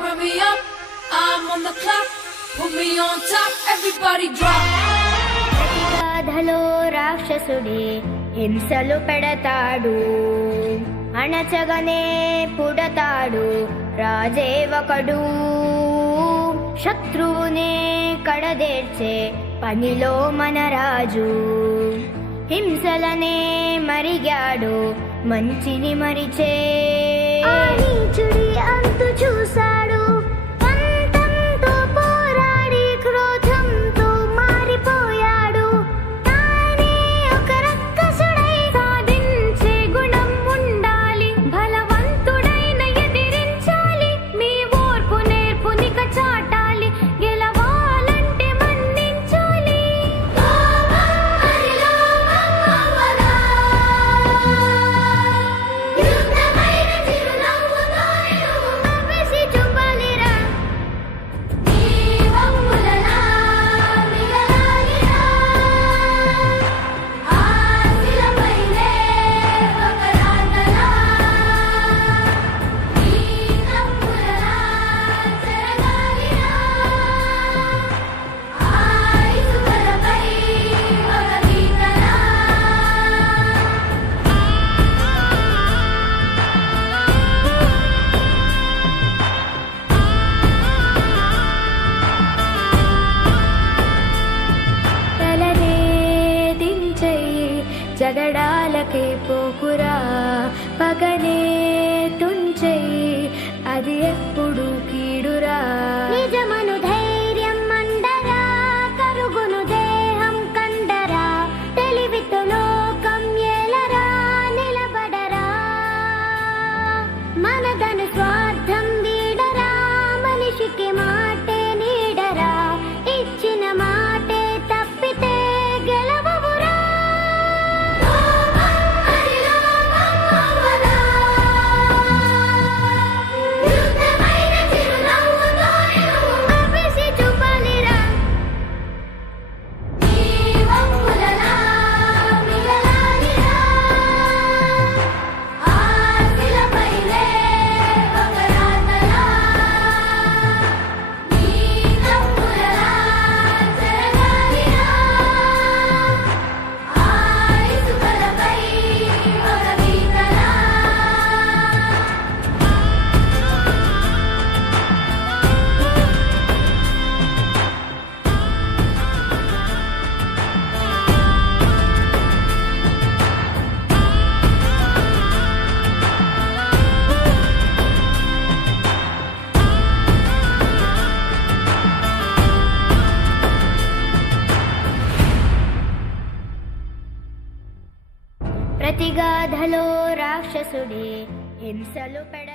bring me up. I'm on the clock, put me on top, everybody drop. ప్రతిగాధలో రాక్షసుడే హింసలు పెడతాడు, అణచగనే పుడతాడు రాజే ఒకడు. శత్రువునే కడదేర్చే పనిలో మన రాజు, హింసలనే మరిగాడు మంచిని మరిచే. నీచుడి అంతు చూశాడు, పంతంతో పోరాడి క్రోధంతో మారిపోయాడు. తానే ఒక రక్కసుడై సాధించే గుణం ఉండాలి, బలవంతుడైన ఎదిరించాలి. మీ ఓర్పు నేర్పునిక చాటాలి, గెలవాలంటే మన్నించాలి. జగడాలకే పోకురా, పగనే తుంచెయ్యి, అది ఎప్పుడు కీడురా. నిజమను ధైర్యం మండరా, కరుగును దేహం కండరా. తెలివితో లోకం ఏలరా, నిలబడరా. మనదను స్వార్థం వీడరా, మనిషికి మాటే నీడరా. ఇచ్చిన మాటే తప్పితే గెలవవురా. ప్రతిగాధలో రాక్షసుడే హింసలు పెడ